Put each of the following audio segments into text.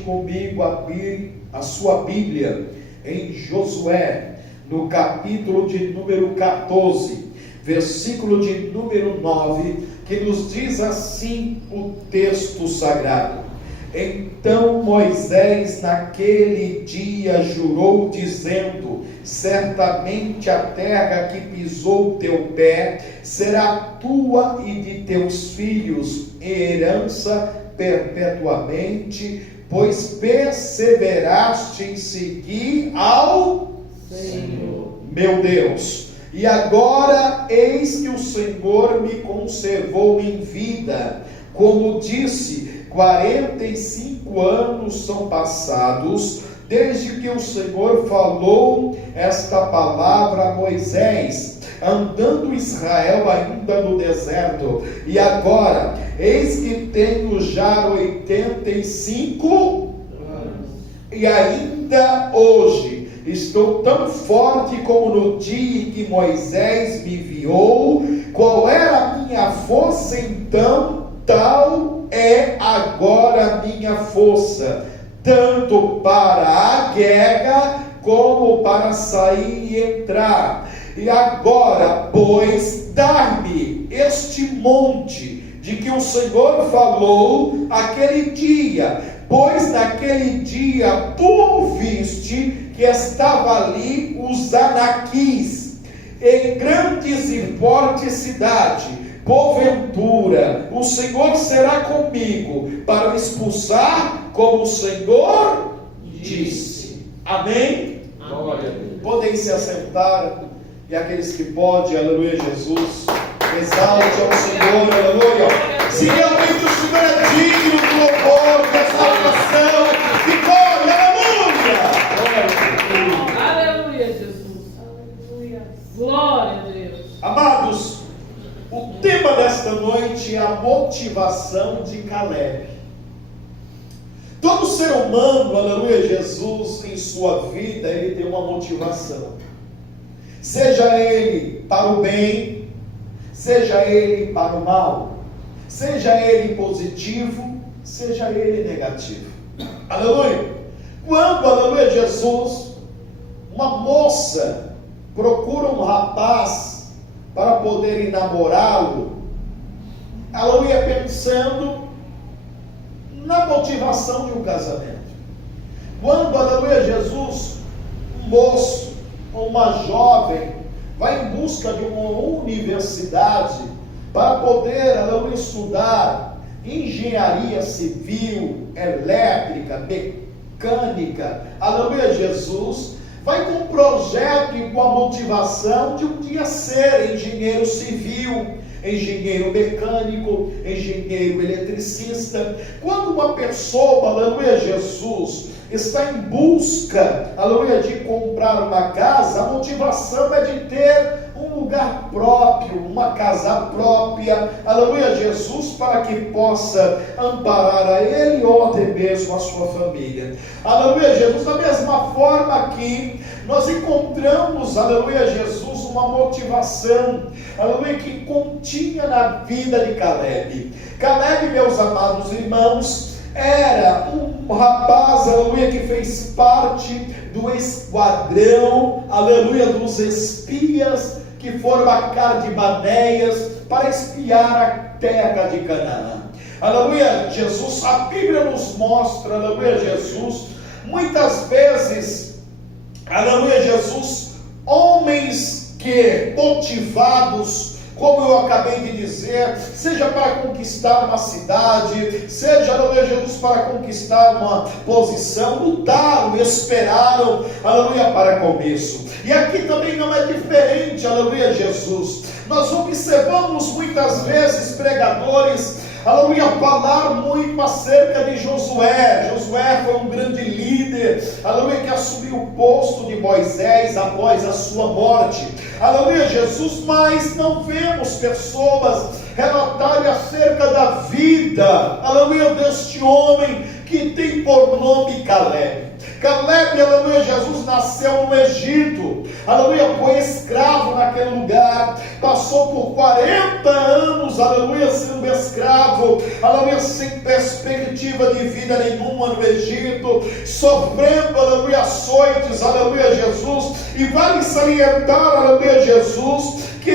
comigo abrir a sua Bíblia em Josué, no capítulo de número 14, versículo de número 9, que nos diz assim o texto sagrado: Então Moisés naquele dia jurou, dizendo: certamente a terra que pisou teu pé será tua e de teus filhos herança perpetuamente, pois perseveraste em seguir ao Senhor, meu Deus. E agora eis que o Senhor me conservou em vida, como disse, 45 anos são passados, desde que o Senhor falou esta palavra a Moisés, andando Israel ainda no deserto. E agora, eis que tenho já 85 anos, e ainda hoje estou tão forte como no dia em que Moisés me enviou. Qual era a minha força então? Tal é agora a minha força, tanto para a guerra como para sair e entrar. E agora, pois, dar-me este monte de que o Senhor falou aquele dia, pois naquele dia tu viste que estava ali os anaquis, em grandes e forte cidade. Porventura, o Senhor será comigo para me expulsar, como o Senhor disse. Amém? Podem se assentar, e aqueles que podem, aleluia, Jesus, exalte ao Senhor, aleluia. Se realmente o Senhor é digno do louvor, de exaltação, de glória, aleluia. Aleluia, Jesus. Aleluia. Glória a Deus. Amados, o tema desta noite é a motivação de Caleb. Todo ser humano, aleluia, Jesus, em sua vida, ele tem uma motivação. Seja ele para o bem, seja ele para o mal, seja ele positivo, seja ele negativo. Aleluia. Quando, aleluia, Jesus, uma moça procura um rapaz para poder namorá-lo, aleluia, pensando na motivação de um casamento. Quando, aleluia, Jesus, um moço ou uma jovem vai em busca de uma universidade para poder, aleluia, estudar engenharia civil, elétrica, mecânica, aleluia, Jesus, vai com um projeto e com a motivação de um dia ser engenheiro civil, engenheiro mecânico, engenheiro eletricista. Quando uma pessoa, aleluia, Jesus, está em busca, aleluia, de comprar uma casa, a motivação é de ter um lugar próprio, uma casa própria, aleluia, Jesus, para que possa amparar a ele ou até mesmo a sua família. Aleluia, Jesus. Da mesma forma aqui, nós encontramos, aleluia, Jesus, uma motivação, aleluia, que continha na vida de Caleb. Caleb, meus amados irmãos, era um rapaz, aleluia, que fez parte do esquadrão, aleluia, dos espias que foram a Cardibaneias para espiar a terra de Canaã. Aleluia, Jesus, a Bíblia nos mostra, aleluia, Jesus, muitas vezes, aleluia, Jesus, homens que motivados, como eu acabei de dizer, seja para conquistar uma cidade, seja, aleluia, Jesus, para conquistar uma posição, lutaram, esperaram, aleluia, para começo. E aqui também não é diferente, aleluia, Jesus. Nós observamos muitas vezes pregadores, aleluia, falar muito acerca de Josué. Josué foi um grande líder, aleluia, que assumiu o posto de Moisés após a sua morte. Aleluia, Jesus, mas não vemos pessoas relatarem acerca da vida, aleluia, deste homem que tem por nome Caleb. Caleb, aleluia, Jesus nasceu no Egito, aleluia, foi escravo naquele lugar, passou por 40 anos, aleluia, sendo escravo, aleluia, sem perspectiva de vida nenhuma no Egito, sofrendo, aleluia, açoites, aleluia, Jesus. E vale salientar, aleluia, Jesus, que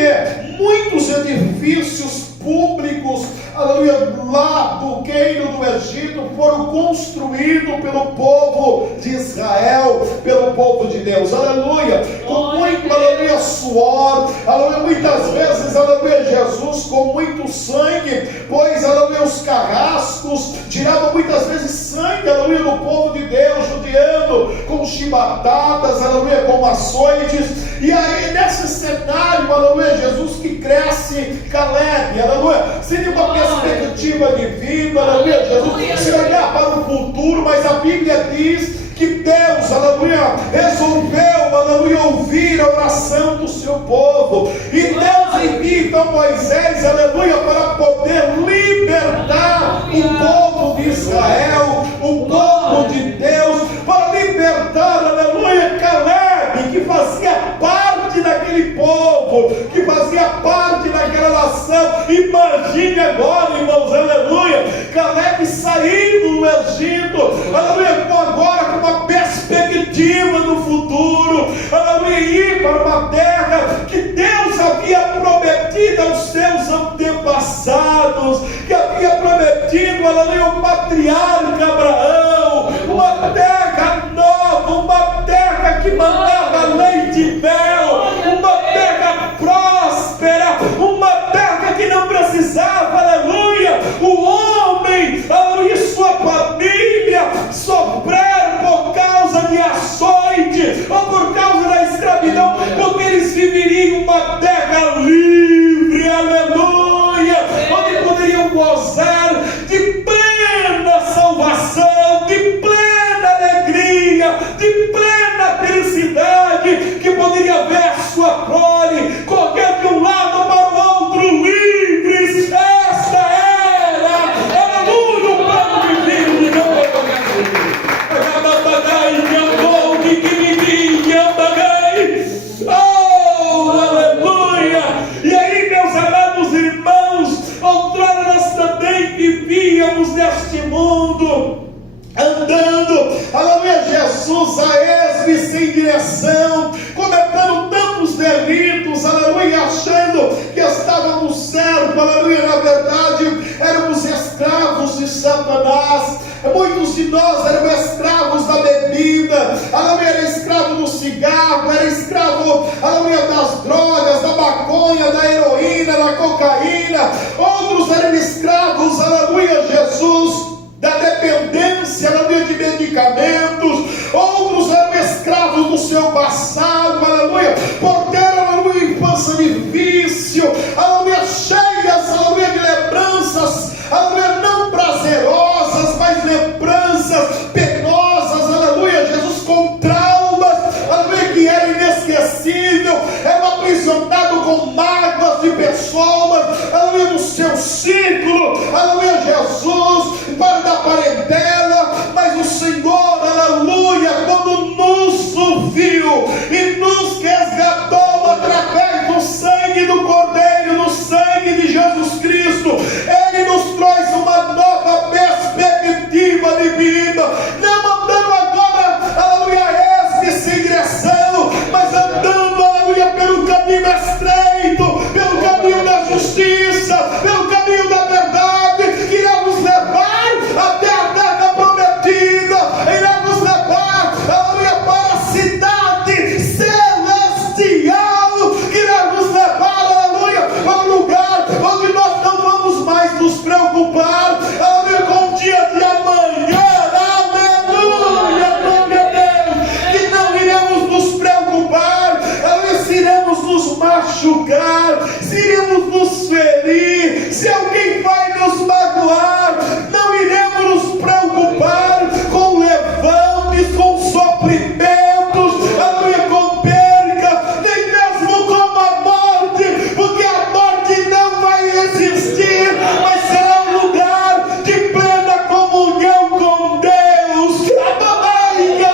muitos edifícios públicos, aleluia, lá do reino do Egito foram construídos pelo povo de Israel, pelo povo de Deus, aleluia, com muito, aleluia, suor, aleluia, muitas vezes, aleluia, Jesus, com muito sangue, pois, aleluia, os carrascos tiravam muitas vezes sangue, aleluia, do povo de Deus, judiando com chibatadas, aleluia, com açoites. E aí, nesse cenário, aleluia, Jesus, que cresce Caleb, aleluia, seria uma perspectiva de vida, aleluia, Jesus, se olhar para o futuro, mas a Bíblia diz que Deus, aleluia, resolveu, aleluia, ouvir a oração do seu povo, e Deus envia então Moisés, aleluia, para poder libertar o povo de Israel, o povo de Deus, para libertar, aleluia, Caleb, que fazia parte daquele povo, que fazia parte daquela nação. Imagine agora, irmãos, aleluia, Caleb saindo do Egito, aleluia, agora com uma perspectiva no futuro, aleluia, ir para uma terra que Deus havia prometido aos seus antepassados, que havia prometido, aleluia, o patriarca Abraão, uma terra nova, uma terra que mandava leite e mel, uma terra próspera, uma terra que não precisava, aleluia, o homem, aleluia, e sua família sofreram por causa de açoite ou por causa da escravidão, porque eles viveriam uma terra livre, aleluia, onde poderiam gozar de plena salvação, de plena alegria, de plena felicidade, que poderia ver sua prole correr de um lado para o outro livres. Esta era, aleluia, o plano divino de Deus. Oh, aleluia! E aí, meus amados irmãos, outrora nós também vivíamos neste mundo, andando, aleluia, Jesus a esmo sem direção, cometendo tantos delitos, aleluia, achando que estávamos certos, aleluia, na verdade éramos escravos de Satanás. Muitos de nós eram escravos da bebida, aleluia, era escravo do cigarro, era escravo, aleluia, das drogas, da maconha, da heroína, da cocaína. Outros eram escravos, aleluia, Jesus, da dependência, aleluia, de medicamentos. Outros eram escravos do seu passado, aleluia, por ter, aleluia, infância difícil, aleluia, cheias, aleluia, de lembranças, aleluia, não prazerosas, mas lembranças penosas, aleluia, Jesus, com traumas, aleluia, que era inesquecível, era aprisionado com mágoas de pessoas, aleluia, no seu círculo, aleluia, Jesus, para da parentela. Mas o Senhor, aleluia, quando nos ouviu e nos resgatou através do sangue do Cordeiro, do sangue de Jesus Cristo, Ele nos traz uma nova perspectiva de vida, não andando agora, aleluia, sem direção, mas andando, aleluia, pelo caminho estreito, pelo caminho da justiça, pelo caminho da verdade, que irá nos levar até a terra prometida, irá nos levar, aleluia, para a cidade celestial, que irá nos levar, aleluia, para um lugar onde nós não vamos mais nos preocupar, aleluia, com o dia de amanhã, aleluia, glória a Deus, que não iremos nos preocupar, aleluia, se iremos nos machucar, se iremos nos ferir, se alguém vai nos magoar, não iremos nos preocupar com levantes, com sofrimentos, aleluia, com perca, nem mesmo com a morte, porque a morte não vai existir, mas será um lugar de plena comunhão com Deus. Aleluia,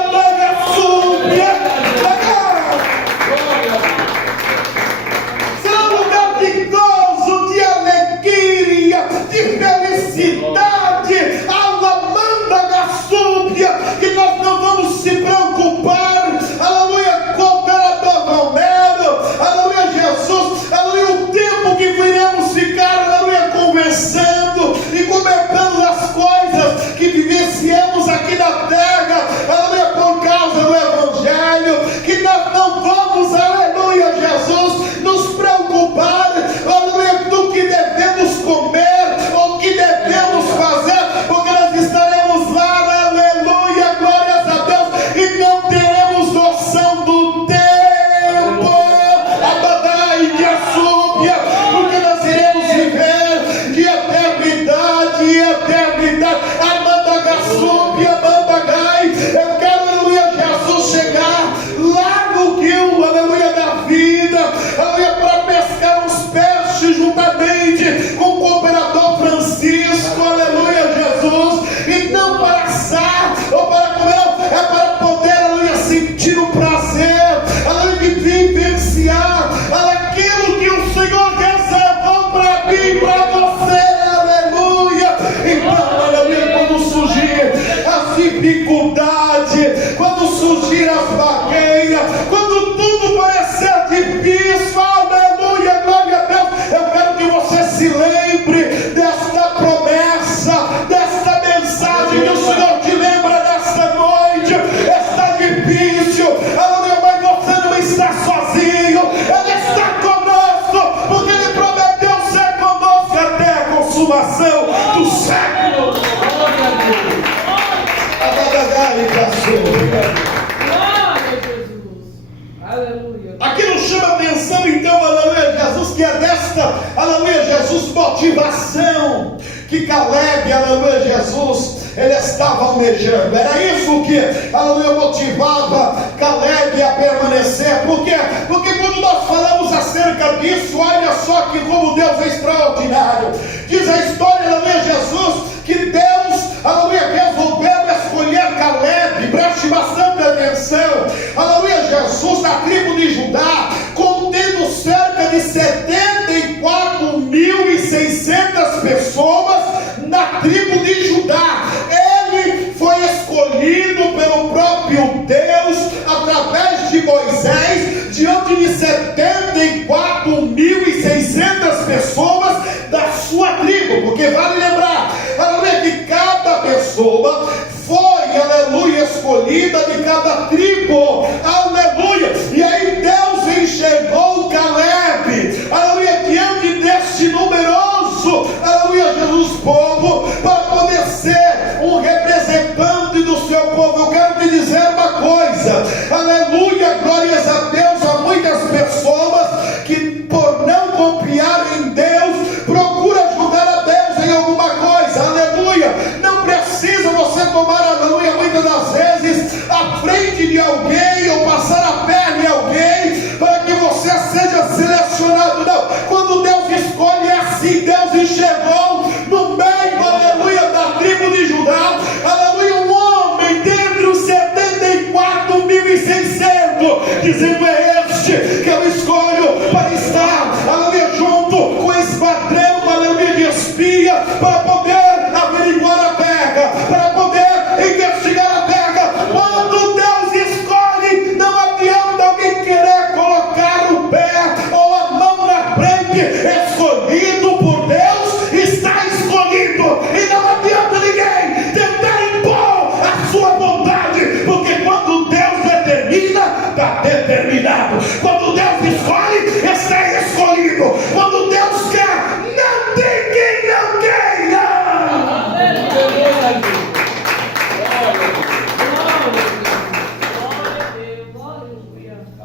motivação que Caleb, aleluia, Jesus, ele estava almejando. Era isso que, aleluia, motivava Caleb a permanecer. Por quê? Porque quando nós falamos acerca disso, olha só que como Deus é extraordinário. Diz a história, aleluia, Jesus, que Deus, aleluia, resolveu escolher Caleb. Preste bastante atenção, aleluia, Jesus, da tribo de Judá, contendo cerca de 74.600 pessoas na tribo de Judá. Ele foi escolhido pelo próprio Deus através de Moisés, diante de 74.600 pessoas da sua tribo, porque vale lembrar, aleluia, que cada pessoa foi, aleluia, escolhida de cada tribo, aleluia. E aí Deus enxergou Caleb, aleluia, diante deste numeroso, aleluia, Jesus, povo, para poder ser um representante do seu povo. Eu quero te dizer uma coisa, aleluia, glórias a Deus. Há muitas pessoas que, por não confiar em Deus, procuram ajudar a Deus em alguma coisa, aleluia. Não precisa você tomar, aleluia, muitas das vezes à frente de alguém ou passar a perna em alguém para que você seja selecionado. Não, quando Deus escolhe é assim. Deus enxergou no meio, aleluia, da tribo de Judá, aleluia, um homem dentre os 74.600, dizendo: é este que eu escolho para estar, aleluia, junto com o esquadrão, aleluia, de espia, para poder averiguar a terra, para poder investigar a terra. Quando Deus escolhe, não adianta alguém querer colocar o pé ou a mão na frente. Escolhido por Deus, está escolhido, e não adianta ninguém tentar impor a sua vontade, porque quando Deus determina, está determinado. Quando Deus escolhe, está escolhido. Quando Deus quer, não tem quem não queira.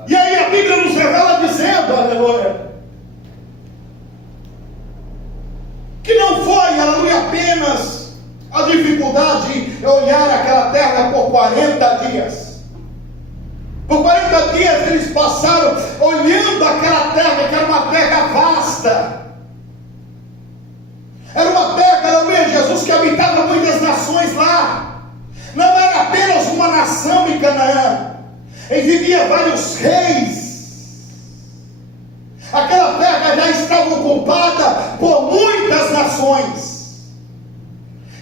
E aí a Bíblia nos revela dizendo, aleluia, que não foi, aleluia, apenas a dificuldade de olhar aquela terra por 40 dias. Por 40 dias eles passaram olhando aquela terra, que era uma terra vasta. Era uma terra, aleluia, Jesus, que habitava muitas nações lá. Não era apenas uma nação em Canaã. E vivia vários reis. Aquela terra já estava ocupada por muitas nações.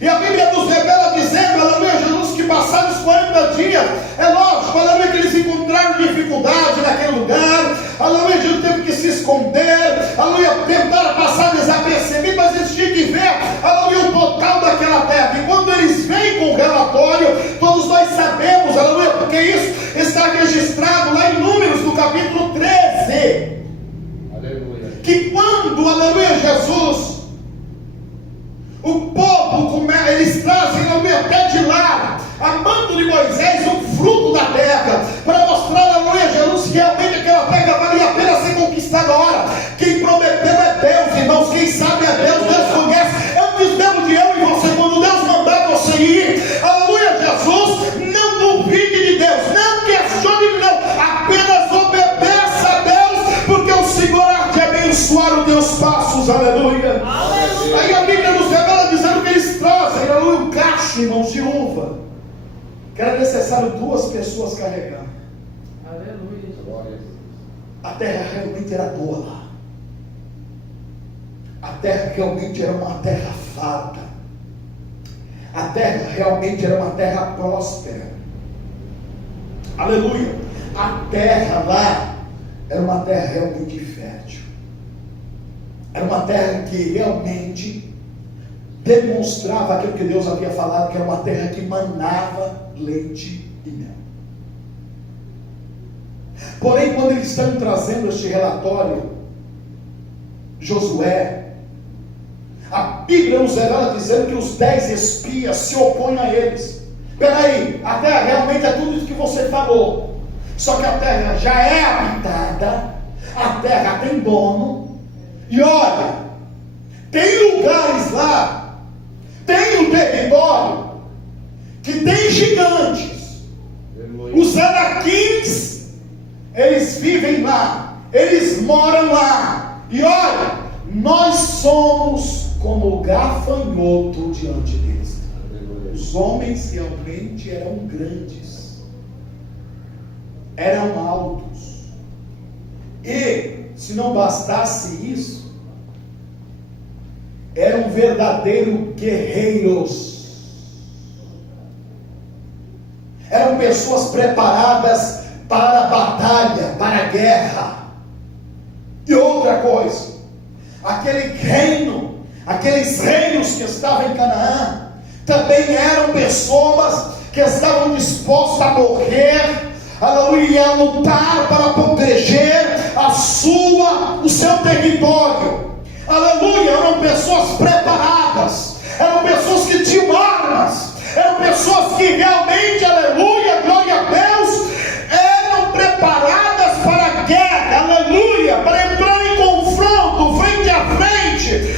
E a Bíblia nos revela dizendo, aleluia, Jesus, que passados 40 dias, é lógico, aleluia, que eles encontraram dificuldade naquele lugar, aleluia, Jesus teve que se esconder, aleluia, tentaram passar desapercebido, mas eles tinham que ver, aleluia, o total daquela terra. E quando eles vêm com o relatório, todos nós sabemos, aleluia, porque isso está registrado lá em Números, no capítulo 13, aleluia, que quando, aleluia, Jesus, o povo, eles trazem, aleluia, até de lá, a mando de Moisés, o fruto da terra, para mostrar, aleluia, Jesus, que realmente aquela terra valia a pena ser conquistada. Ora, quem prometeu é Deus, irmãos, quem sabe é Deus. Deus conhece, antes mesmo de eu e você, quando Deus mandar você ir, aleluia, Jesus, não duvide de Deus, não questione, não, apenas obedeça a Deus, porque o Senhor há de abençoar os teus passos, aleluia. Aí a Bíblia nos revela dizendo que eles trazem, aleluia, um cacho, irmãos, de uva, que era necessário 2 pessoas carregando. Aleluia. A terra realmente era boa lá. A terra realmente era uma terra farta. A terra realmente era uma terra próspera. Aleluia. A terra lá era uma terra realmente fértil. Era uma terra que realmente demonstrava aquilo que Deus havia falado, que era uma terra que manava leite e mel. Porém, quando eles estão trazendo este relatório, Josué, a Bíblia nos revela dizendo que os 10 espias se opõem a eles. Peraí, a terra realmente é tudo isso que você falou, só que a terra já é habitada, a terra tem dono, e olha, Tem lugares lá, tem um território que tem gigantes. Os Anaquins, eles vivem lá, eles moram lá. E olha, nós somos como gafanhoto diante deles. Os homens realmente eram grandes, eram altos. E, se não bastasse isso, eram verdadeiros guerreiros. Eram pessoas preparadas para a batalha, para a guerra. E outra coisa, aqueles reinos que estavam em Canaã, também eram pessoas que estavam dispostas a morrer, aleluia, a lutar para proteger o seu território. Aleluia, eram pessoas preparadas, eram pessoas que tinham armas, eram pessoas que realmente, aleluia, glória a Deus, eram preparadas para a guerra, aleluia, para entrar em confronto, frente a frente,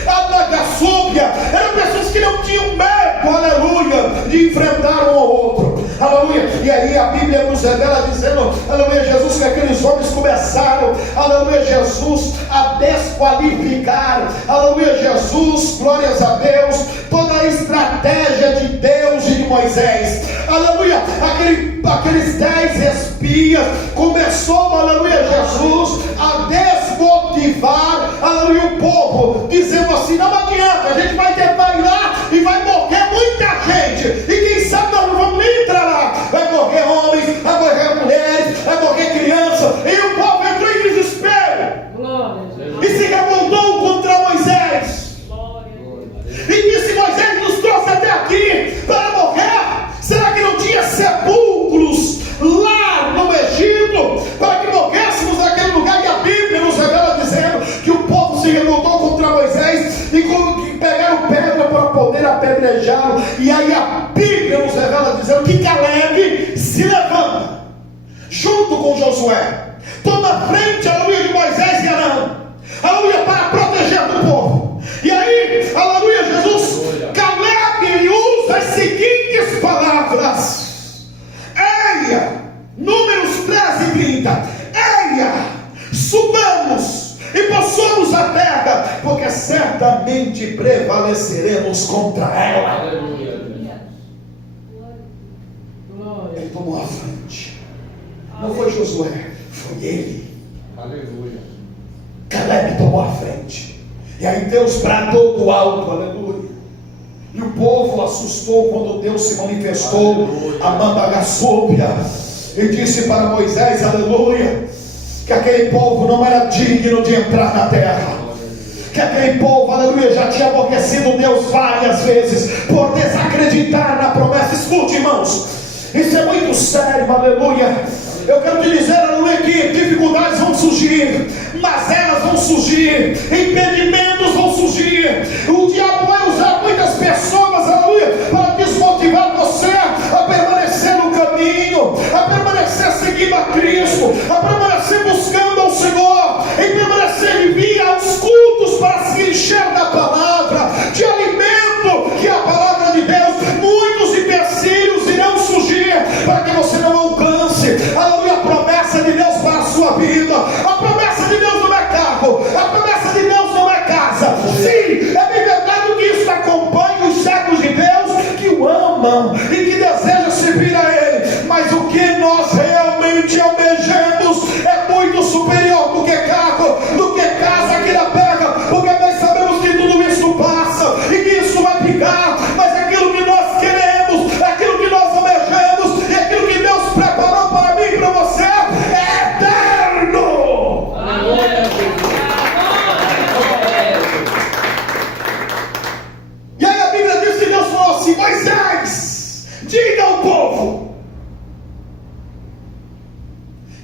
eram pessoas que não tinham medo, aleluia, de enfrentar um ao outro, aleluia. E aí a Bíblia nos revela dizendo, aleluia, Jesus, que aqueles homens começaram, aleluia, Jesus, a desqualificar, aleluia, Jesus, glórias a Deus, toda a estratégia de Deus e de Moisés, aleluia. Aqueles 10 espias começou, aleluia, Jesus, a desmotivar, aleluia, o povo, dizendo assim: não adianta, a gente vai tentar ir lá e vai morrer muita gente, e quem sabe nós não vamos nem entrar lá, vai morrer homens, vai morrer mulheres, vai morrer criança, e o povo entrou em desespero e se revoltou contra Moisés. E disse: Moisés nos trouxe até aqui para morrer. Será que não tinha sepulcros lá no Egito para que morrêssemos naquele lugar? E a Bíblia nos revela dizendo que o povo se revoltou contra Moisés e pegaram pedra para poder apedrejá-lo. E aí a Bíblia nos revela dizendo que Caleb se levanta junto com Josué, toma frente, aleluia, de Moisés e Arão, aleluia, para proteger do povo. E aí, aleluia, Jesus, Caleb, ele usa as seguintes palavras: eia, Números 13:30, eia, subamos e possamos a terra, porque certamente prevaleceremos contra ela. Ele tomou a frente. Não foi Josué, foi ele. Aleluia. Caleb tomou a frente. E aí Deus bradou do alto, aleluia. E o povo assustou quando Deus se manifestou, a Mandagassúbia, e disse para Moisés, aleluia, que aquele povo não era digno de entrar na terra, que aquele povo, aleluia, já tinha aborrecido Deus várias vezes por desacreditar na promessa. Escute, irmãos, isso é muito sério, aleluia. Eu quero te dizer, aleluia, que dificuldades vão surgir, mas elas vão surgir, impedimentos vão surgir. O diabo vai usar muitas pessoas, aleluia, para desmotivar você a permanecer no caminho, a permanecer seguindo a Cristo, a permanecer buscando ao Senhor, em permanecer em vir aos cultos para se encher da palavra, de alimento, que é a palavra de Deus. Muitos empecilhos irão surgir para que você não alcance, aleluia, a promessa de Deus para a sua vida. A promessa de Deus não é carro, a promessa de Deus não é casa. Sim, é bem verdade que isso acompanha os servos de Deus que o amam e que desejam servir a Ele, mas o que nós realmente almejamos é muito superior do que carro, do que casa aqui na terra, porque nós sabemos que tudo isso passa e que isso vai ficar, mas aquilo que nós queremos, aquilo que nós almejamos e aquilo que Deus preparou para mim e para você é eterno. E aí a Bíblia diz que Deus falou assim: Moisés, diga ao povo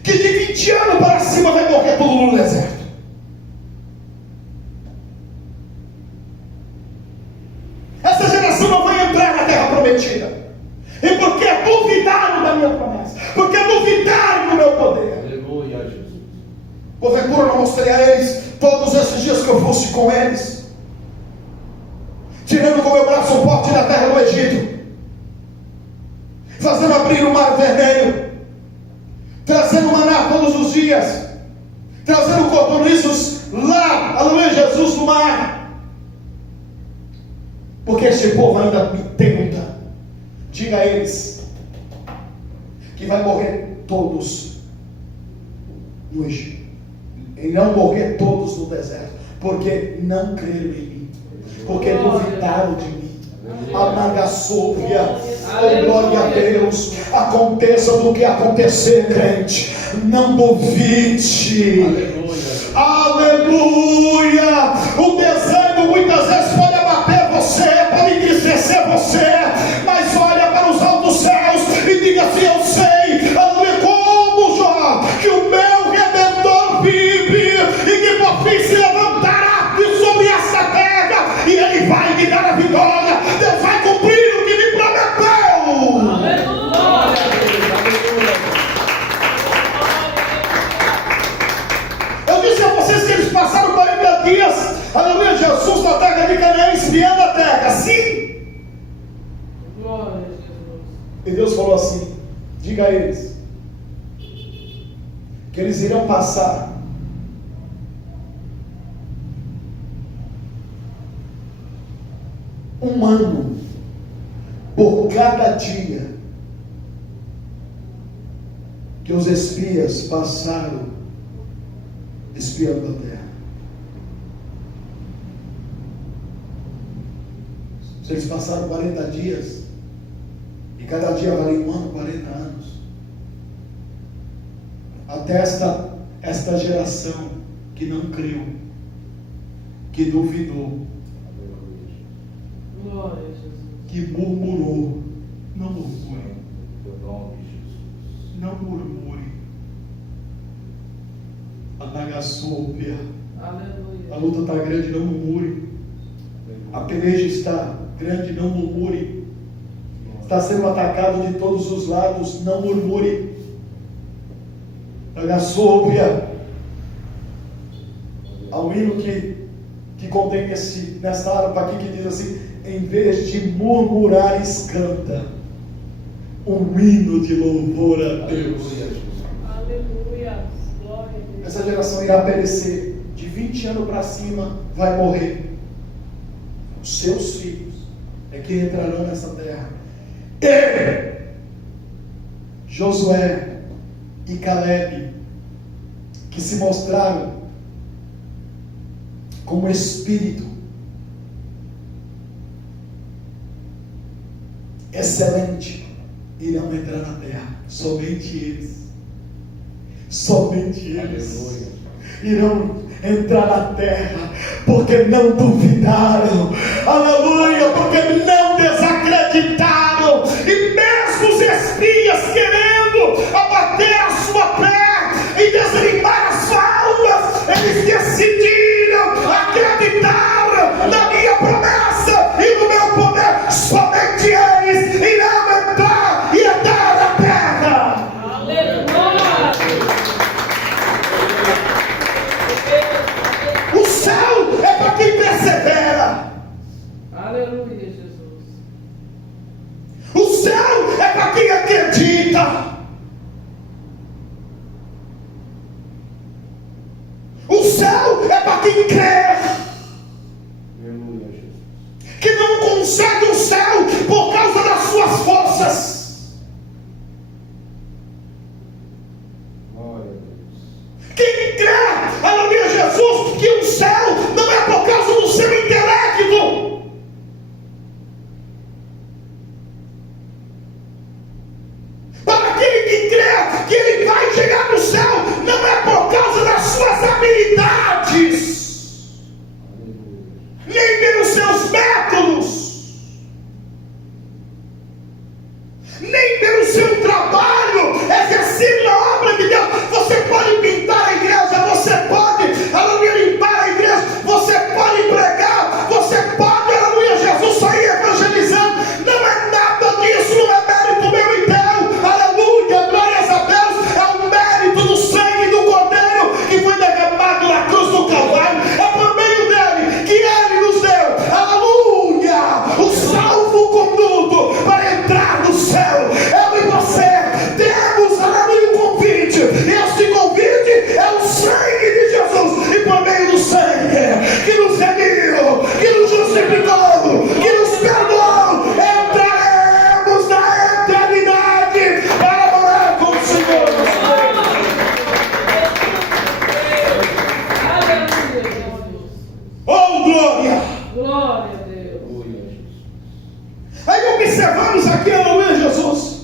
que de 20 anos para cima vai morrer todo mundo no deserto. Essa geração não vai entrar na terra prometida. E porque duvidaram da minha promessa, porque duvidaram do meu poder. Aleluia, Jesus. Porventura não mostrei a eles todos esses dias que eu fosse com eles. Egito, fazendo abrir o mar vermelho, trazendo maná todos os dias, trazendo cordoniços lá, aleluia, Jesus, no mar. Porque este povo ainda me tenta. Diga a eles que vai morrer todos no Egito, irão morrer todos no deserto, porque não creram em mim, porque duvidaram de mim. Amagaçúvia, oh, glória a Deus. Aconteça do que acontecer, crente, não duvide. Aleluia. O desânimo muitas vezes pode abater você, pode entristecer você, mas olha para os altos céus e diga assim: eu sei, aleluia, como Jó, que o meu Redentor vive e que por fim se levantará de sobre essa terra e ele vai me dar a vitória. Deus vai cumprir o que me prometeu. Aleluia. Eu disse a vocês que eles passaram 40 dias, aleluia, Jesus na terra de Canaã, espiando a terra. Sim. Glória a Jesus. E Deus falou assim: diga a eles que eles irão passar um ano por cada dia que os espias passaram espiando a terra. Se eles passaram 40 dias e cada dia valia um ano, 40 anos, até esta geração que não creu, que duvidou, Glória a Jesus. que murmurou. Não murmure, não murmure. Anagasúpia, Aleluia. a luta está grande, não murmure. A peleja está grande, não murmure. Está sendo atacado de todos os lados, não murmure. Anagasúpia. Há um hino que contém nessa harpa aqui que diz assim: em vez de murmurares, canta um hino de louvor a Deus. Aleluia. Glória a Deus. Essa geração irá perecer, de 20 anos para cima vai morrer. Os seus filhos é que entrarão nessa terra. E Josué e Caleb, que se mostraram como espírito excelente, irão entrar na terra. Somente eles irão entrar na terra, porque não duvidaram, aleluia, porque não desacreditaram. E mesmo os espias querendo abater a sua pé e desanimar as almas, eles decidiram acreditar na minha promessa e no meu poder. Somente eles irão entrar e herdar a terra. Aleluia. O céu é para quem persevera. Aleluia, Jesus. O céu é para quem acredita. O céu é para quem crê. Que não consegue o céu por causa das suas forças. Quem crê, aleluia, Jesus, que o céu não é por causa do seu intelecto. Para aquele que crê que ele vai chegar no céu, não é por causa das suas habilidades. glória. Glória a Deus. Aí observamos aqui, aleluia, Jesus.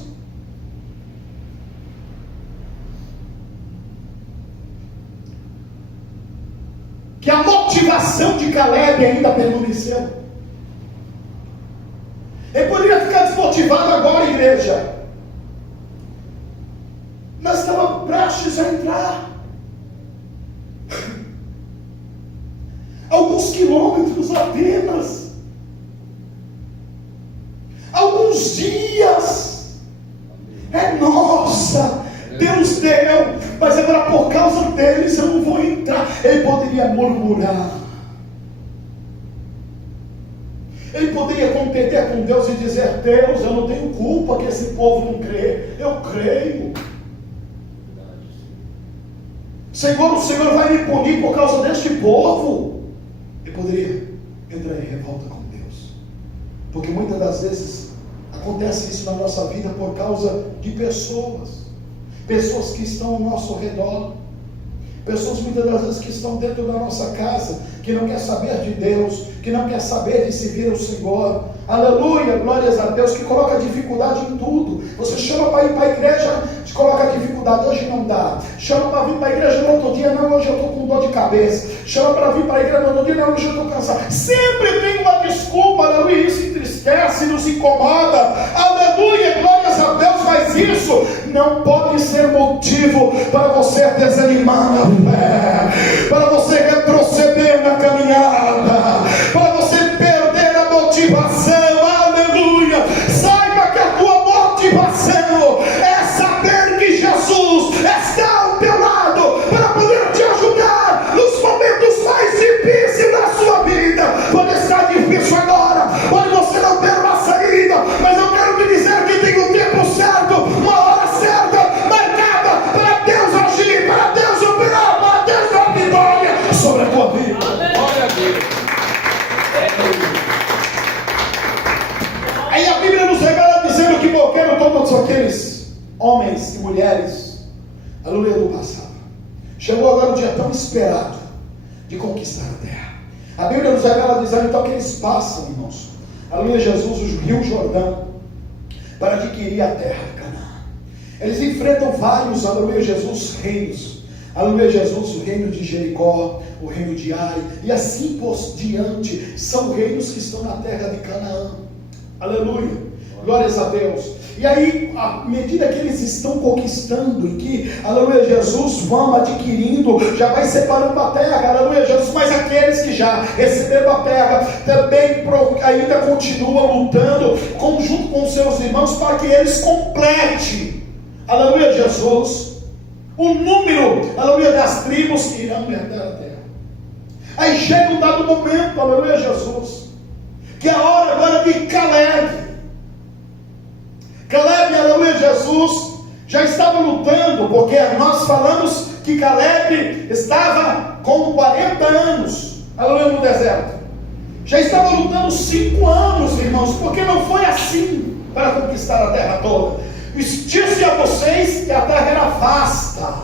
Que a motivação de Caleb ainda permaneceu. Ele poderia ficar desmotivado agora, igreja. Nós estávamos prestes a entrar. Alguns quilômetros apenas. Alguns dias. É nossa. Deus deu. Mas agora por causa deles eu não vou entrar. Ele poderia murmurar. Ele poderia contender com Deus e dizer: Deus, eu não tenho culpa que esse povo não crê. Eu creio. Senhor, o Senhor vai me punir por causa deste povo. Ele poderia entrar em revolta com Deus. Porque muitas das vezes acontece isso na nossa vida por causa de pessoas. Pessoas que estão ao nosso redor. Pessoas muitas das vezes que estão dentro da nossa casa, que não quer saber de Deus, que não quer saber de servir ao Senhor. Aleluia, glórias a Deus, que coloca dificuldade em tudo. Você chama para ir para a igreja, te coloca dificuldade, hoje não dá. Chama para vir para a igreja no outro dia, não, hoje eu estou com dor de cabeça. Chama para vir para a igreja no outro dia, não, hoje eu estou cansado. Sempre tem uma desculpa, aleluia, isso entristece, nos incomoda. Aleluia, glórias a Deus, mas isso não pode ser motivo para você desanimar na fé, para você retroceder na caminhada, para você perder a motivação. Aleluia, saiba que a tua motivação é saber que Jesus está ao teu lado para poder te ajudar nos momentos mais difíceis da sua vida. Pode estar difícil agora, pode você não ter uma saída, mas eu quero te dizer que tem um tempo certo, uma hora certa, marcada para Deus agir, para Deus operar, para Deus dar vitória sobre a tua vida. Glória a Deus. Aí a Bíblia nos revela dizendo que morreram todos aqueles homens e mulheres, aleluia, do passado. Chegou agora o dia tão esperado de conquistar a terra. A Bíblia nos revela dizendo então que eles passam, irmãos, aleluia, Jesus, o Rio Jordão, para adquirir a terra de Canaã. Eles enfrentam vários, aleluia, Jesus, reinos. Aleluia, Jesus, o reino de Jericó, o reino de Ai, e assim por diante, são reinos que estão na terra de Canaã. Aleluia, glórias a Deus. E aí, à medida que eles estão conquistando, e que, aleluia, Jesus, vão adquirindo, já vai separando a terra, aleluia, Jesus, mas aqueles que já receberam a terra, também ainda continuam lutando, junto com seus irmãos, para que eles completem, aleluia, Jesus, o número, aleluia, das tribos que irão herdar a terra. Aí chega um dado momento, aleluia, Jesus, que é a hora agora de Caleb, aleluia, Jesus, já estava lutando, porque nós falamos que Caleb estava com 40 anos, aleluia, no deserto. Já estava lutando 5 anos, irmãos, porque não foi assim para conquistar a terra toda. Disse a vocês que a terra era vasta,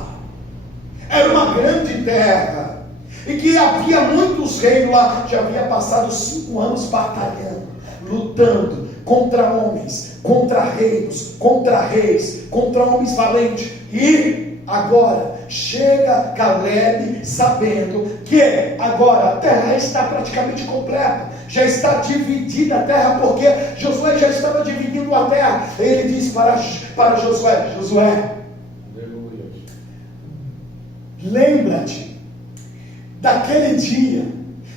era uma grande terra, e que havia muitos reinos lá. Já havia passado 5 anos batalhando, lutando contra homens, contra reinos, contra reis, contra homens valentes. E agora chega Caleb sabendo que agora a terra está praticamente completa, já está dividida a terra, porque Josué já estava dividindo a terra. Ele diz para Josué: Josué, lembra-te daquele dia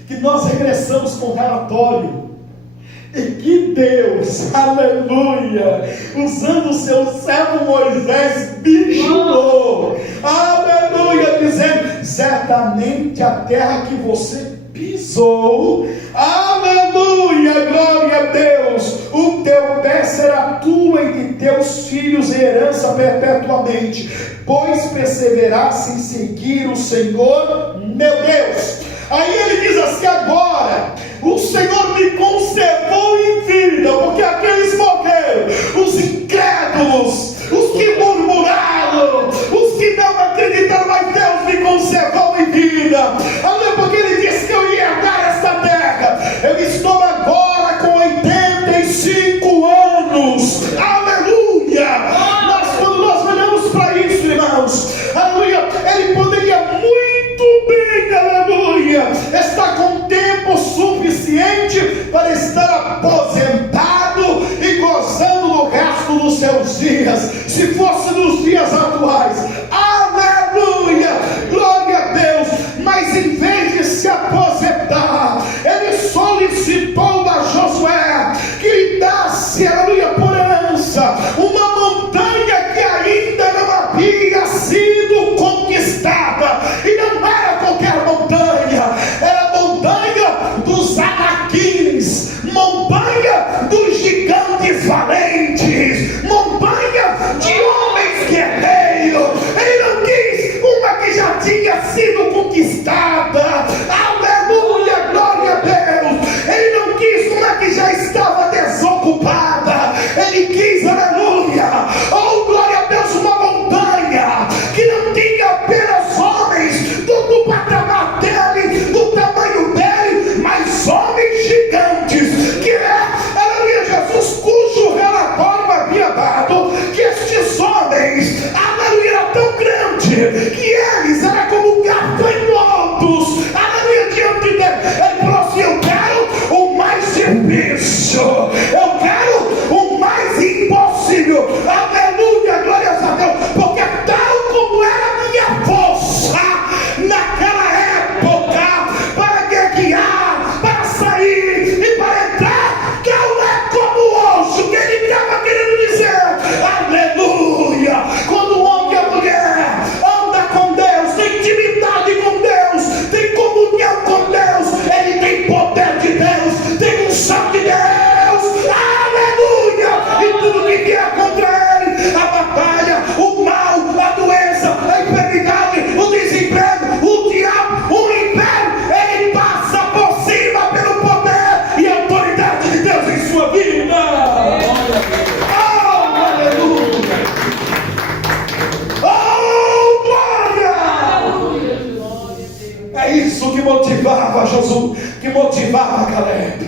que nós regressamos com o relatório, e que Deus, aleluia, usando o seu servo Moisés, vigilou, aleluia, dizendo: certamente a terra que você pisou, aleluia, glória a Deus, o teu pé será tua e de teus filhos em herança perpetuamente, pois perseveraste em seguir o Senhor meu Deus. Aí ele diz assim: agora o Senhor me conservou em vida, porque aqueles morreram, os incrédulos, os que murmuraram, os que não acreditaram, mas Deus me conservou em vida. Amém? Porque ele disse que eu ia dar esta terra. Ele falou assim: eu quero o mais difícil, eu quero o mais impossível. Aleluia, glórias a Deus, porque tal como era a minha força naquela época para guerrear, para sair e para entrar, que não é como hoje. O que ele estava querendo dizer? Aleluia! Quando o homem e a mulher anda com Deus, tem intimidade com Deus, tem comunhão com Deus, ele tem poder de Deus, tem unção de Deus. Aleluia! E tudo que vier contra ele, a batalha, o mal, a doença, a enfermidade, o desemprego, o diabo, o inferno, ele passa por cima pelo poder e autoridade de Deus em sua vida. Oh, aleluia! Oh, glória! É isso que motivava Jesus, que motivava Caleb.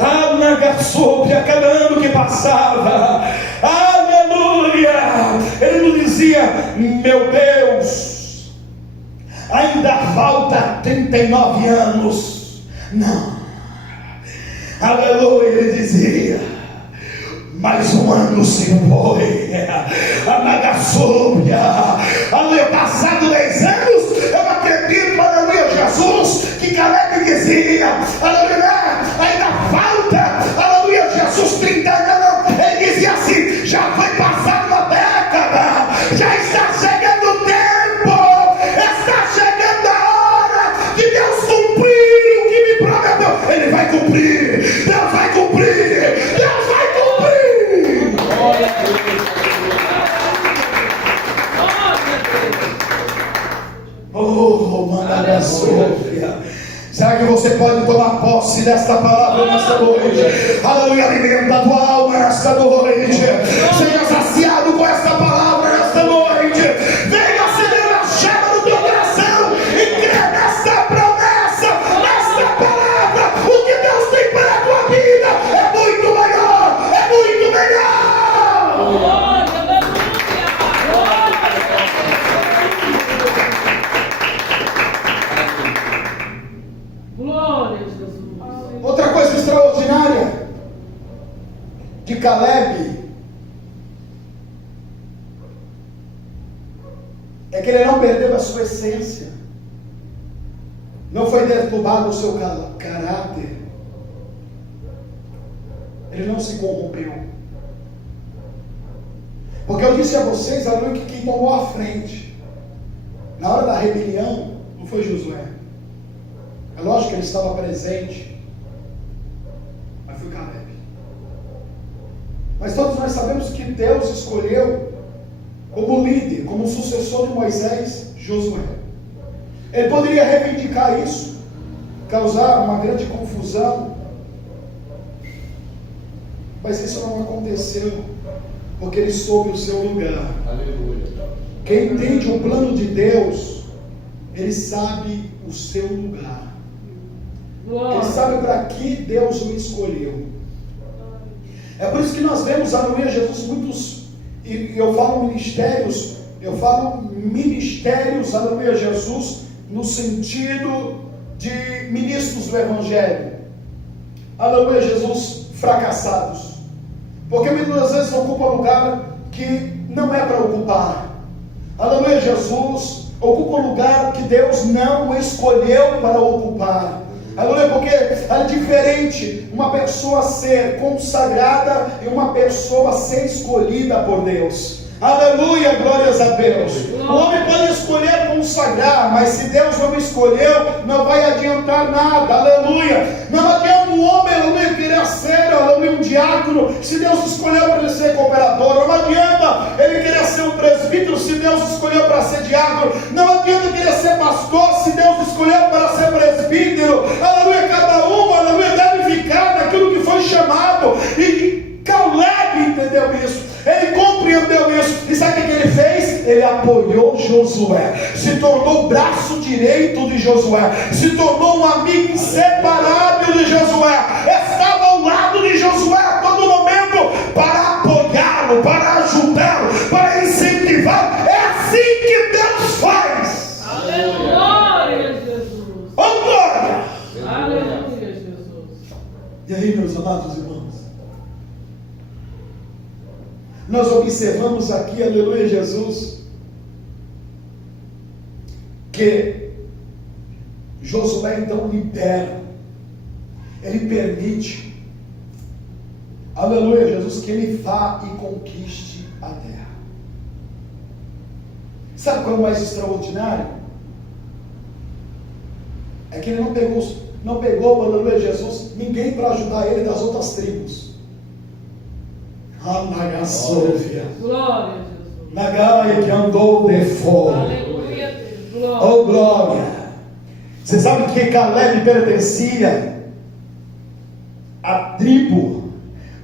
A cada ano que passava, aleluia, ele não dizia: meu Deus, ainda falta 39 anos. Não, aleluia, ele dizia: mais um ano se foi. Aleluia, passado 10 anos, eu acredito, aleluia, Jesus, que Caleb dizia: aleluia, ainda falta, aleluia, Jesus, 30 anos. Ele dizia assim: já foi passada uma década, já está chegando o tempo, está chegando a hora de Deus cumprir o que me prometeu. Ele vai cumprir, Deus vai cumprir, Deus vai cumprir. Oh, manda a Sofia. Será que você pode tomar posse desta palavra nesta noite? Aleluia, alimenta a tua alma nesta noite. Seja saciado com esta palavra nesta noite. Venha acender a chama do teu coração e crer nesta promessa, nesta palavra. O que Deus tem para a tua vida é muito maior, é muito melhor. Outra coisa extraordinária de Caleb é que ele não perdeu a sua essência, não foi deturbado o seu caráter, ele não se corrompeu. Porque eu disse a vocês, aleluia, que quem tomou a frente na hora da rebelião não foi Josué. É lógico que ele estava presente, mas foi Caleb. Mas todos nós sabemos que Deus escolheu como líder, como sucessor de Moisés, Josué. Ele poderia reivindicar isso, causar uma grande confusão, mas isso não aconteceu, porque ele soube o seu lugar. Aleluia. Quem entende o plano de Deus, ele sabe o seu lugar. Ele sabe para que Deus o escolheu. É por isso que nós vemos, aleluia, Jesus, muitos, e eu falo ministérios, aleluia, Jesus, no sentido de ministros do Evangelho, aleluia, Jesus, fracassados, porque muitas vezes ocupa lugar que não é para ocupar. Aleluia, Jesus ocupa um lugar que Deus não o escolheu para ocupar. Aleluia, porque é diferente uma pessoa ser consagrada e uma pessoa ser escolhida por Deus. Aleluia, glórias a Deus. O homem pode escolher consagrar, mas se Deus não escolheu, não vai adiantar nada. Aleluia. Não adianta um homem, aleluia, querer ser, aleluia, um diácono, se Deus escolheu para ele ser cooperador. Não adianta ele querer ser um presbítero, se Deus escolheu para ser diácono. Não adianta querer ser pastor, se Deus escolheu para ser presbítero. Aleluia, cada um, aleluia, deve ficar naquilo que foi chamado. E Caleb entendeu isso. Ele compreendeu isso. E sabe o que ele fez? Ele apoiou Josué, se tornou o braço direito de Josué, se tornou um amigo inseparável de Josué, estava ao lado de Josué a todo momento para apoiá-lo, para ajudá-lo, para incentivar. É assim que Deus faz. Glória a Jesus. Oh, glória! Aleluia, Jesus. E aí, meus amados irmãos, nós observamos aqui, aleluia, Jesus, que Josué então libera, ele permite, aleluia, Jesus, que ele vá e conquiste a terra. Sabe qual é o mais extraordinário? É que ele não pegou, aleluia, Jesus, ninguém para ajudar ele das outras tribos. Glória a Jesus. Nagai que andou de fora. Aleluia, Deus. Glória. Oh, glória. Você sabe que Caleb pertencia à tribo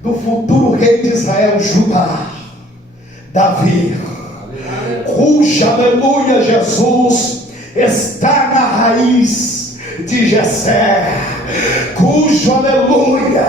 do futuro rei de Israel, Judá, Davi, cuja, aleluia, Jesus, está na raiz de Jessé, cujo, aleluia,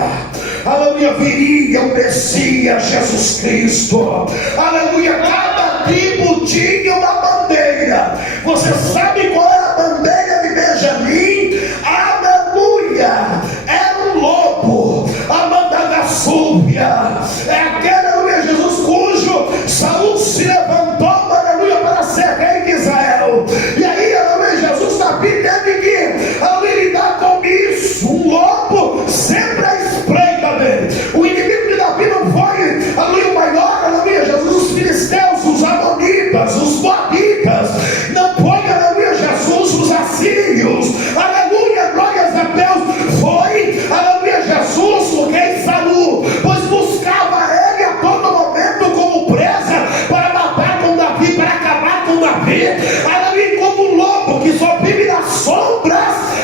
viria o Messias Jesus Cristo, aleluia. Cada tribo tinha uma bandeira. Você sabe qual era a bandeira de Benjamim? Aleluia, era um lobo, a mandagaçúbia, é aquele, aleluia, Jesus, cujo Saul se levantou, aleluia, para ser rei de Israel. E aí, aleluia, Jesus, Davi teve que, aleluia, lidar com isso. Um lobo sempre à espreita dele. O inimigo de Davi não foi, aleluia, o maior, aleluia, Jesus, os filisteus, os amonitas, os moabitas, não foi, aleluia, Jesus, os assírios, aleluia, glórias a Deus, foi, aleluia, Jesus, o rei Saul, pois buscava ele a todo momento como presa para matar com Davi, para acabar com Davi, aleluia, como um lobo que só vive nas sombras,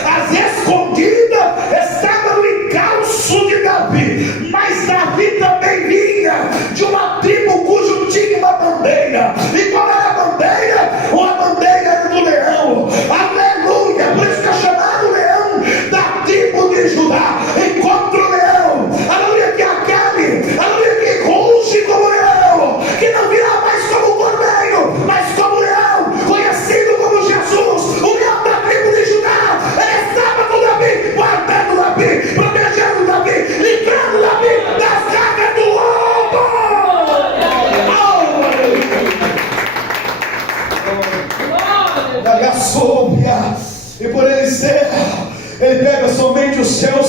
às escondidas, estava no encalço de Davi. Mas Davi também vinha de uma tribo cujo tinha uma bandeira. E qual era a bandeira? Uma bandeira era do leão. Aleluia! Por isso que é chamado leão da tribo de Judá. Encontra o leão. Aleluia! Que aquele, aleluia, que ruge como leão, que não virá mais como cordeiro, mas como leão, conhecido como Jesus, o leão da tribo de Judá. Ele estava com Davi, guardando Davi, protegendo Davi, livrando Davi das garras do lobo. E por ele ser, ele pega somente os seus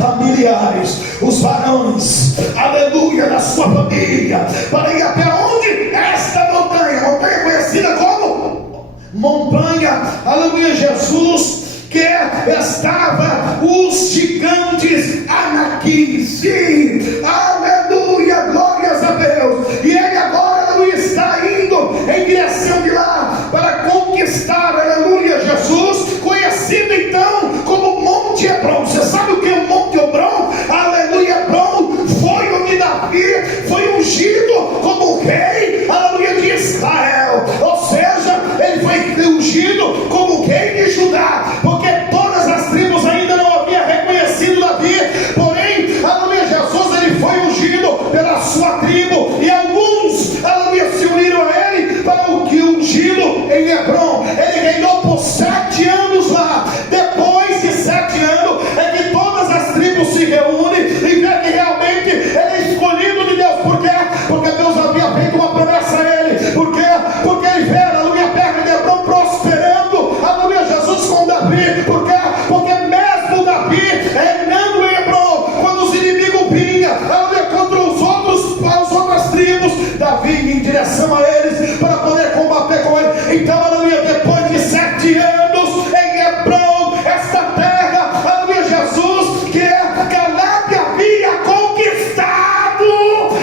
familiares, os varões, aleluia, da sua família, para ir até onde? Esta montanha conhecida como montanha, aleluia, Jesus, que estava os gigantes Anaquim, sim, aleluia, glórias a Deus. E ele agora, aleluia, está indo em direção de lá para conquistar, aleluia, Jesus, conhecido então como Monte Hebron. Você sabe o que é o Monte Hebron? Aleluia, Hebron foi onde Davi foi ungido como rei, aleluia, de Israel. Ou seja, ele foi ungido como rei de Judá, porque todas as tribos ainda não haviam reconhecido Davi. Porém, aleluia, Jesus, ele foi ungido pela sua tribo, e alguns, aleluia, se uniram a ele para o que ungido em Hebron. Ele reinou por 7 anos lá. Depois de 7 anos é que todas as tribos se reúnem e vê que realmente ele é escolhido de Deus. Por quê? Porque Deus havia feito uma promessa a ele. Por quê? Porque ele vê, aleluia, a terra de Hebron prosperando, aleluia, Jesus, com Davi. Por quê? Porque mesmo Davi reinando em Hebron, quando os inimigos vinham, aleluia, contra as outras tribos, Davi ia em direção a eles para poder combater com ele. Então, aleluia, depois de 7 anos em Hebron, esta terra, aleluia, Jesus, que Caleb havia conquistado,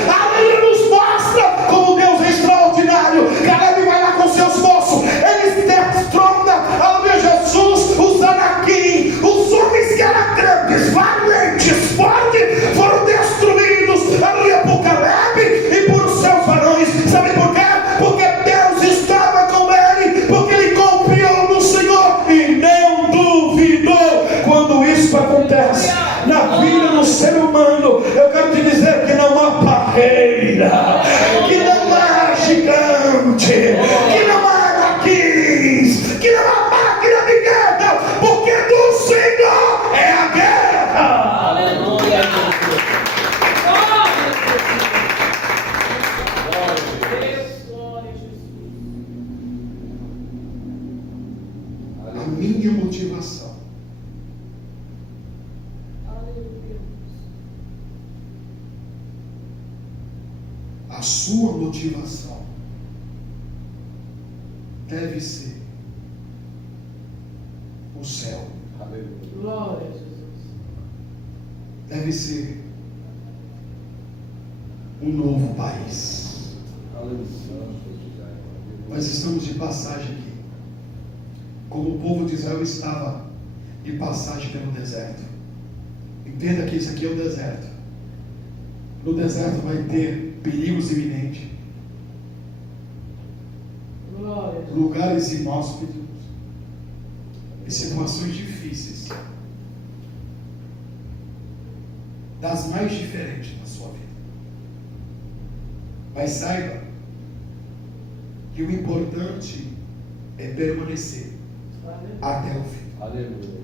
aleluia, nos mostra como Deus é extraordinário. Caleb vai lá com seus moços, eles destrona, aleluia, Jesus, os Anaquim, os homens que eram grandes, valentes, fortes, foram destruídos, aleluia, por Caleb e por seus varões. Sabe por quê? Porque Deus estava com ele, porque ele confiou no Senhor e não duvidou. Quando isso acontece na vida do ser humano, eu quero te dizer que não há barreira, que não há gigante, que não há Anaquins, que não há máquina de guerra, porque do Senhor é sua motivação deve ser o céu. Glória a Jesus. Deve ser um novo país. Nós estamos de passagem aqui, como o povo de Israel estava de passagem pelo deserto. Entenda que isso aqui é o deserto. No deserto vai ter perigos iminentes, Glória a Jesus. lugares inóspitos e situações difíceis, das mais diferentes na sua vida. Mas saiba que o importante é permanecer até o fim. Aleluia.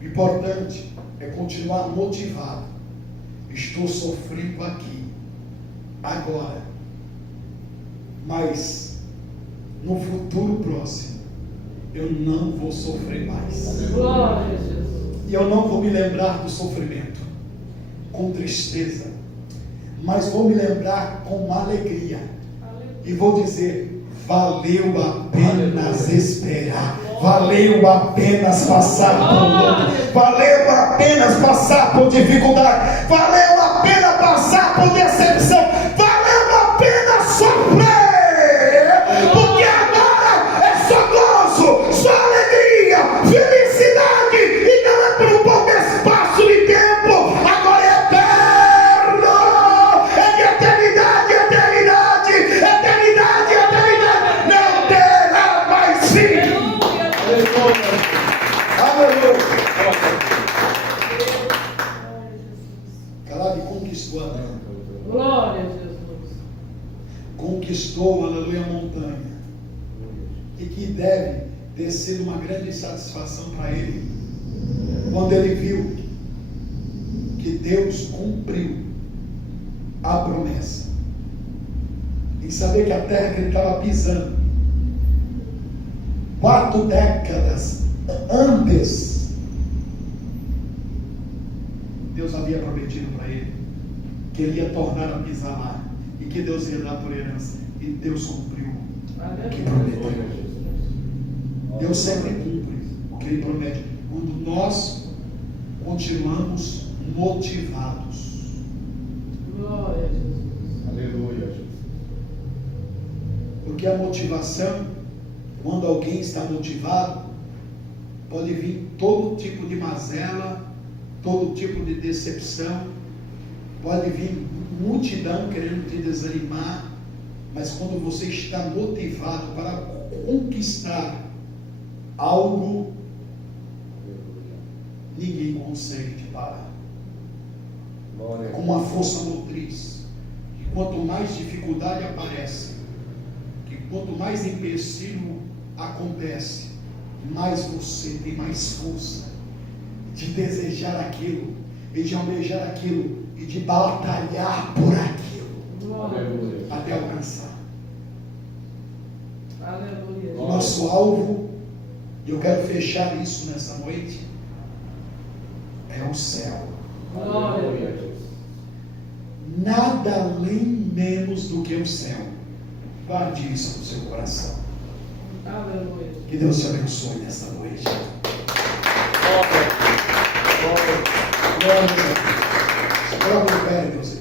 O importante é continuar motivado. Estou sofrendo aqui, agora, mas no futuro próximo eu não vou sofrer mais. Glória a Jesus. E eu não vou me lembrar do sofrimento com tristeza, mas vou me lembrar com alegria. E vou dizer: valeu apenas esperar, valeu apenas passar por luta, valeu apenas passar por dificuldade, valeu a pena passar por decepção, valeu a pena sofrer, porque agora é só gozo, só alegria, felicidade, e não é por um pouco espaço de tempo, agora é eterno, é de eternidade, eternidade, eternidade, eternidade, não terá mais fim. Aleluia. Caleb conquistou a terra, Glória a Jesus. conquistou, aleluia, a montanha, e que deve ter sido uma grande satisfação para ele, quando ele viu que Deus cumpriu a promessa, em saber que a terra que ele estava pisando, 4 décadas antes, Deus havia prometido para ele que ele ia tornar a pisar lá, e que Deus ia dar por herança, e Deus cumpriu o que prometeu. Deus sempre cumpre o que ele promete, quando nós continuamos motivados. Glória a Jesus. Aleluia. Porque a motivação, quando alguém está motivado, pode vir todo tipo de mazela, todo tipo de decepção, pode vir multidão querendo te desanimar, mas quando você está motivado para conquistar algo, ninguém consegue te parar. Com uma força motriz, que quanto mais dificuldade aparece, que quanto mais empecilho acontece, mais você tem mais força de desejar aquilo, e de almejar aquilo, e de batalhar por aquilo, Glória. até alcançar. Aleluia. O nosso alvo, e eu quero fechar isso nessa noite, é o céu. Glória. Nada além menos do que o céu. Guarde isso no seu coração. Aleluia. Que Deus te abençoe nesta noite. Glória a Deus. Glória a Deus.